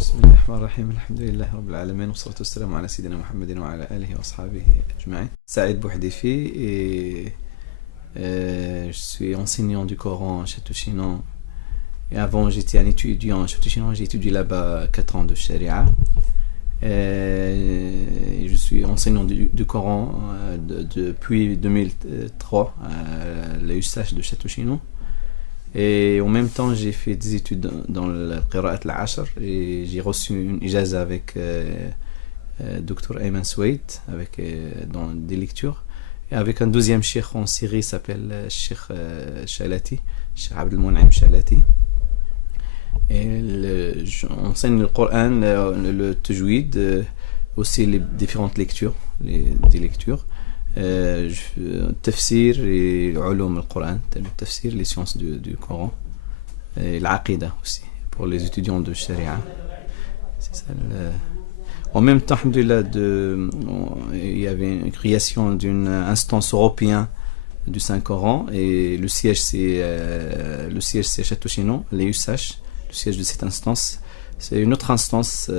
بسم الله الرحمن الرحيم الحمد لله رب العالمين والصلاة والسلام على سيدنا محمد وعلى آله وأصحابه أجمعين. Saïd Bouhdéfi et je suis enseignant du Coran à Château-Chinon. Et avant j'étais un étudiant à Château-Chinon, j'ai étudié là-bas 4 ans de Sharia. Je suis enseignant du Coran depuis 2003 à l'USH de Château-Chinon. Et en même temps, j'ai fait des études dans le Qira'at al-Ashr et j'ai reçu une ijaza avec Dr Ayman Souaid dans des lectures. Et avec un deuxième cheikh en Syrie, s'appelle Cheikh Chalati, Cheikh Abdelmoun'im Chalati. Et j'enseigne le Coran, le tajwid, aussi les différentes lectures, des lectures. Tafsir et ulum al-Coran, le tafsir, les sciences du Coran, et l'aqida aussi, pour les étudiants de Sharia. C'est ça. En même temps, alhamdoulilah, il y avait une création d'une instance européenne du Saint-Coran, et le siège c'est Château-Chinon, l'EUSH, le siège de cette instance. C'est une autre instance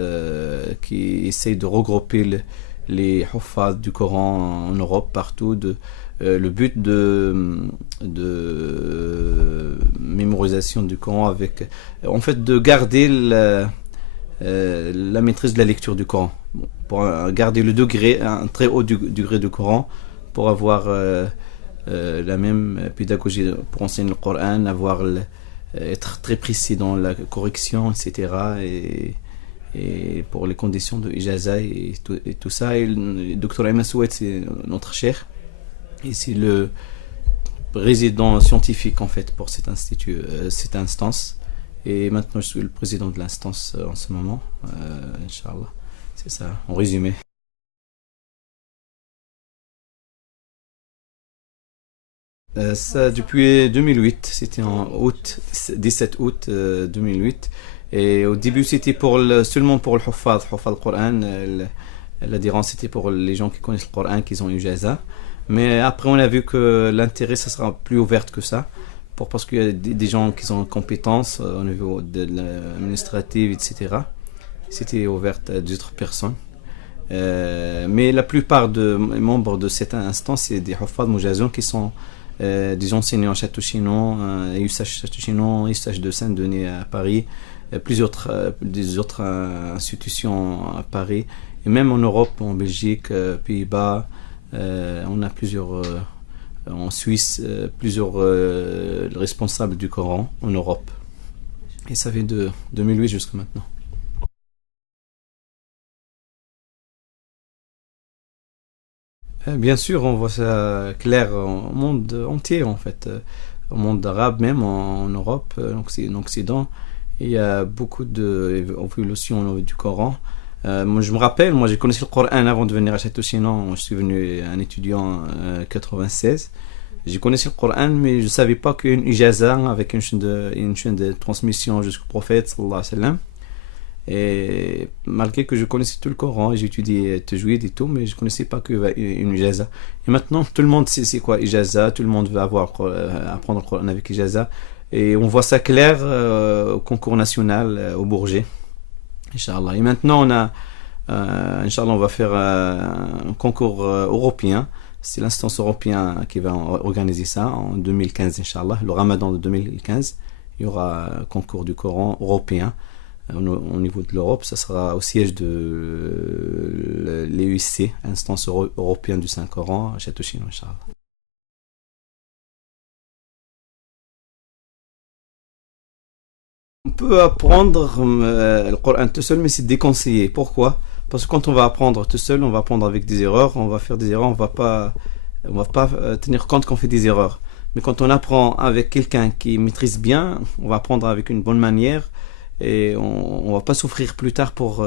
qui essaye de regrouper les huffaz du Coran en Europe, partout, le but de mémorisation du Coran avec, en fait, de garder la maîtrise de la lecture du Coran, pour garder le degré, un très haut degré du Coran, pour avoir la même pédagogie pour enseigner le Coran, être très précis dans la correction, etc. Et pour les conditions de ijaza et tout ça. Et le Dr Ayman Souaid, c'est notre cheikh et c'est le président scientifique en fait pour cet institut, cette instance. Et maintenant je suis le président de l'instance en ce moment, Inch'Allah. C'est ça en résumé. Ça depuis 2008, c'était en 17 août 2008. Et au début, c'était seulement pour le Huffaz al-Qur'an. L'adhérence, c'était pour les gens qui connaissent le Coran, qui ont eu ijaza. Mais après, on a vu que l'intérêt, ça sera plus ouvert que ça. Parce qu'il y a des gens qui ont compétences au niveau de l'administratif, etc. C'était ouvert à d'autres personnes. Mais la plupart des membres de cette instance, c'est des Huffaz Moujazoun qui sont des enseignants à Château-Chinon, USH Château-Chinon, USH de Saint-Denis à Paris, des autres institutions à Paris, et même en Europe, en Belgique, Pays-Bas, on a plusieurs, en Suisse, plusieurs responsables du Coran en Europe. Et ça fait de 2008 jusqu'à maintenant. Bien sûr, on voit ça clair au monde entier en fait, au monde arabe même, en Europe, en Occident. Il y a beaucoup d'évolutions du Coran. Moi, je me rappelle, j'ai connu le Coran avant de venir à Château-Chinon. Je suis venu un étudiant en 96. J'ai connu le Coran, mais je ne savais pas qu'il y a une ijaza avec une chaîne de transmission jusqu'au prophète, sallallahu alayhi wa sallam. Et malgré que je connaissais tout le Coran, j'ai étudié tajwid et tout, mais je ne connaissais pas qu'il y avait une ijaza. Et maintenant, tout le monde sait c'est quoi ijaza, tout le monde veut apprendre le Coran avec ijaza. Et on voit ça clair au concours national au Bourget, Inch'Allah. Et maintenant, Inch'Allah, on va faire un concours européen. C'est l'instance européenne qui va organiser ça en 2015, Inch'Allah. Le Ramadan de 2015, il y aura un concours du Coran européen. Au niveau de l'Europe, ça sera au siège de l'EUC, instance européenne du Saint-Coran, à Château-Chinon, Inch'Allah. On peut apprendre le Coran tout seul, mais c'est déconseillé. Pourquoi? Parce que quand on va apprendre tout seul, on va apprendre avec des erreurs, on va faire des erreurs, on va pas tenir compte qu'on fait des erreurs. Mais quand on apprend avec quelqu'un qui maîtrise bien, on va apprendre avec une bonne manière et on va pas souffrir plus tard pour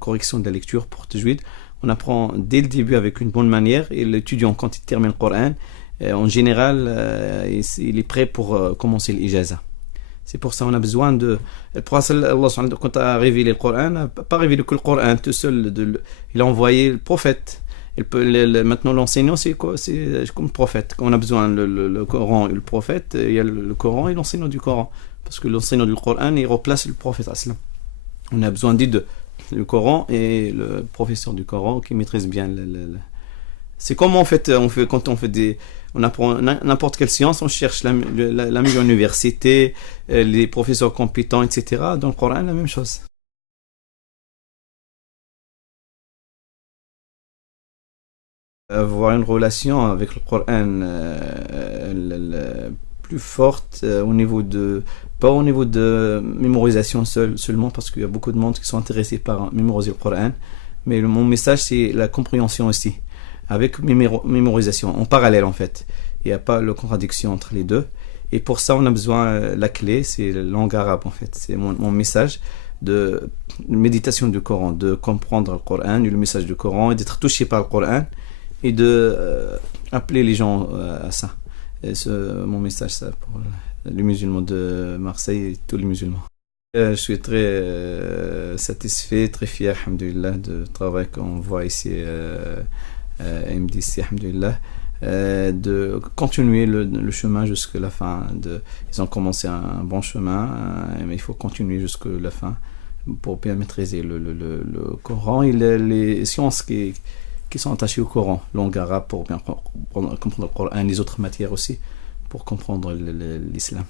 correction de la lecture, pour tajwid. On apprend dès le début avec une bonne manière et l'étudiant, quand il termine le Coran, en général, il est prêt pour commencer l'ijaza. C'est pour ça qu'on a besoin de... Le prophète, quand il a révélé le Coran, n'a pas révélé que le Coran tout seul. Il a envoyé le prophète. Maintenant, l'enseignant, c'est quoi? C'est comme le prophète. Quand on a besoin le Coran et le prophète, il y a le Coran et l'enseignant du Coran. Parce que l'enseignant du Coran, il replace le prophète. On a besoin des deux, le Coran et le professeur du Coran qui maîtrise bien c'est comme en fait, quand on apprend n'importe quelle science, on cherche la meilleure université, les professeurs compétents, etc. Dans le Coran, la même chose. Avoir une relation avec le Coran plus forte au niveau pas au niveau de mémorisation seulement, parce qu'il y a beaucoup de monde qui sont intéressés par mémoriser le Coran, mais mon message c'est la compréhension aussi, avec mémorisation, en parallèle en fait. Il n'y a pas de contradiction entre les deux. Et pour ça, on a besoin, la clé, c'est la langue arabe en fait. C'est mon message de méditation du Coran, de comprendre le Coran et le message du Coran, et d'être touché par le Coran, et de appeler les gens à ça. Et mon message, ça, pour les musulmans de Marseille et tous les musulmans. Je suis très satisfait, très fier, alhamdoulilah, du travail qu'on voit ici à MDC, alhamdoulilah, de continuer le chemin jusqu'à la fin. Ils ont commencé un bon chemin, mais il faut continuer jusqu'à la fin pour bien maîtriser le Coran et les sciences qui sont attachées au Coran, langue arabe pour bien comprendre le Coran et les autres matières aussi, pour comprendre l'islam.